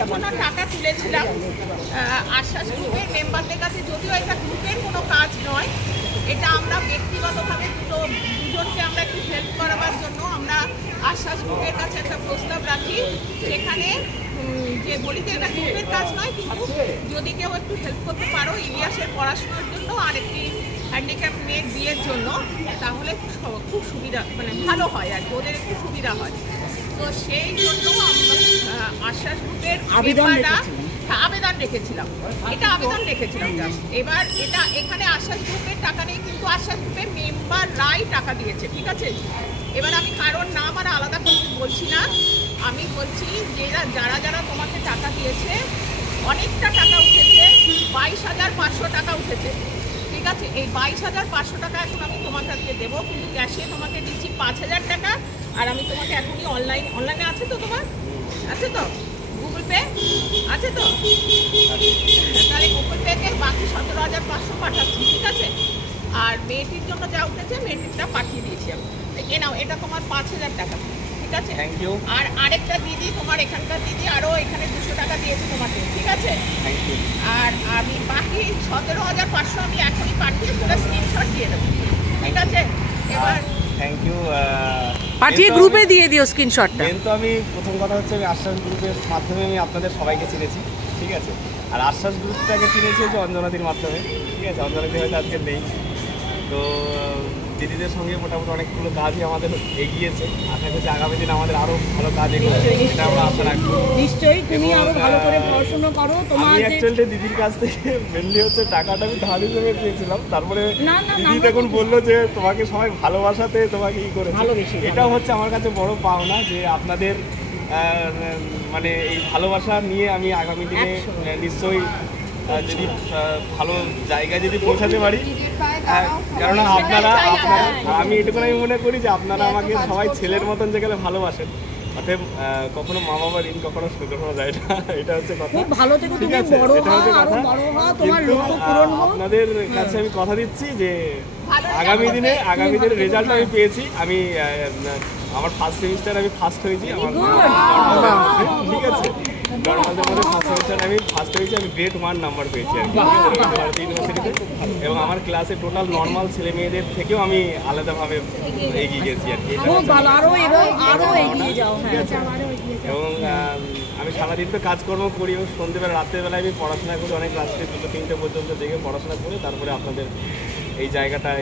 এর জন্য টাকা তুলেছিলাম আশ্বাস গ্রুপের মেম্বারদের কাছে, যদিও এটা গ্রুপের কোনো কাজ নয়, এটা আমরা ব্যক্তিগতভাবে দুজনকে আমরা একটু হেল্প করাবার জন্য আমরা আশ্বাস গ্রুপের কাছে একটা প্রস্তাব রাখি, সেখানে যে বলি যে এটা গ্রুপের কাজ নয়, কিন্তু যদি কেউ একটু হেল্প করতে পারো ইলিয়াসের পড়াশোনার জন্য আর একটি হ্যান্ডিক্যাপ মেয়ের বিয়ের জন্য, তাহলে খুব সুবিধা, মানে ভালো হয় আর কি, ওদের একটু সুবিধা হয়। তো সেই জন্য আমরা আশ্বাস গ্রুপের আবেদন রেখেছিলাম, এটা আবেদন রেখেছিলাম জাস্ট। এবার এটা এখানে আশ্বাস গ্রুপের টাকা নেই, কিন্তু আশ্বাস গ্রুপের মেম্বাররাই টাকা দিয়েছে, ঠিক আছে। এবার আমি কারোর নাম আর আলাদা করে বলছি না, আমি বলছি যে যারা যারা তোমাকে টাকা দিয়েছে, অনেকটা টাকা উঠেছে, 22,500 টাকা উঠেছে, ঠিক আছে। এই 22,500 টাকা এখন আমি তোমার কাছে দেবো, কিন্তু ক্যাশে তোমাকে দিচ্ছি 5,000 টাকা। আর আমি তোমাকে এখনই অনলাইনে আছে তো, তোমার আছে তো, গুগল পে আছে তো, তাহলে গুগল পেতে বাকি 17,500 পাঠাচ্ছি, ঠিক আছে। আর মেয়েটির জন্য যা উঠেছে মেয়েটিরটা পাঠিয়ে দিয়েছি আমি, এ নাও, এটা তোমার 5,000 টাকা, ঠিক আছে। Thank you. আর আরেকটা দিদি, তোমার এখানকার দিদি আরও এখানে 200 টাকা দিয়েছে তোমাকে, ঠিক আছে। Thank you. আর আমি বাকি 17,500 আমি এখনই পাঠিয়ে পুরো স্ক্রিনশট দিয়ে দেবো, ঠিক আছে। এবার থ্যাংক ইউ। পাঠিয়ে গ্রুপে দিয়ে দিও স্ক্রিনশটটা। কিন্তু আমি প্রথম কথা হচ্ছে আমি আশ্বাস গ্রুপের মাধ্যমে আমি আপনাদের সবাইকে চিনেছি, ঠিক আছে। আর আশ্বাস গ্রুপটাকে চিনেছি হচ্ছে অঞ্জনাদির মাধ্যমে, ঠিক আছে। অঞ্জনাদি হয়তো আজকে নেই, তো দিদিদের সঙ্গে মোটামুটি অনেকগুলো কাজই আমাদের এগিয়েছে। আশা করছি আগামী দিন আমাদের আরও ভালো কাজ এগোবে, এটা আমরা আশা রাখবো। নিশ্চয়ই তুমি আরো ভালো করে পড়াশোনা করো। তোমার আমি অ্যাকচুয়ালি দিদির কাছ থেকে মেনলি হচ্ছে টাকাটা আমি ধার হিসেবে দিয়েছিলাম, তারপরে দিদি তখন বললো যে তোমাকে সবাই ভালোবাসাতে তোমাকে ই করেছে। এটাও হচ্ছে আমার কাছে বড় পাওনা যে আপনাদের মানে এই ভালোবাসা নিয়ে আমি আগামী দিনে নিশ্চয়ই যদি ভালো জায়গায় যদি পৌঁছাতে পারি, কেননা আপনারা আমি এটুকুই মনে করি যে আপনারা আমাকে সবাই ছেলের মতন যেখানে ভালোবাসেন, অতএব কখনো মা বাবার ঋণ কখনো শোধ করা যায় না, এটা হচ্ছে কথা। খুব ভালো থেকে তুমি বড় হও, আরো বড় হও, তোমার লক্ষ্য পূরণ হোক। আপনাদের কাছে আমি কথা দিচ্ছি যে আগামী দিনে রেজাল্ট আমি পেয়েছি। আমি আমার ফার্স্ট সেমিস্টার আমি ফার্স্ট হয়েছি, আমার ঠিক আছে, নর্মালদের মধ্যে ফার্স্ট সেমিস্টার আমি ফার্স্ট হয়েছি, আমি গ্রেড 1 নাম্বার পেয়েছি আর কি ভারতী ইউনিভার্সিটিতে। এবং আমার ক্লাসে টোটাল নর্মাল ছেলে মেয়েদের থেকেও আমি আলাদাভাবে এগিয়ে গেছি আর কি। এবং আমি সারাদিন তো কাজকর্ম করি, এবং সন্ধ্যেবেলা রাত্রেবেলায় আমি পড়াশোনা করি, অনেক রাত্রে 2-3টে পর্যন্ত জেগে পড়াশোনা করে তারপরে আপনাদের এই জায়গাটায়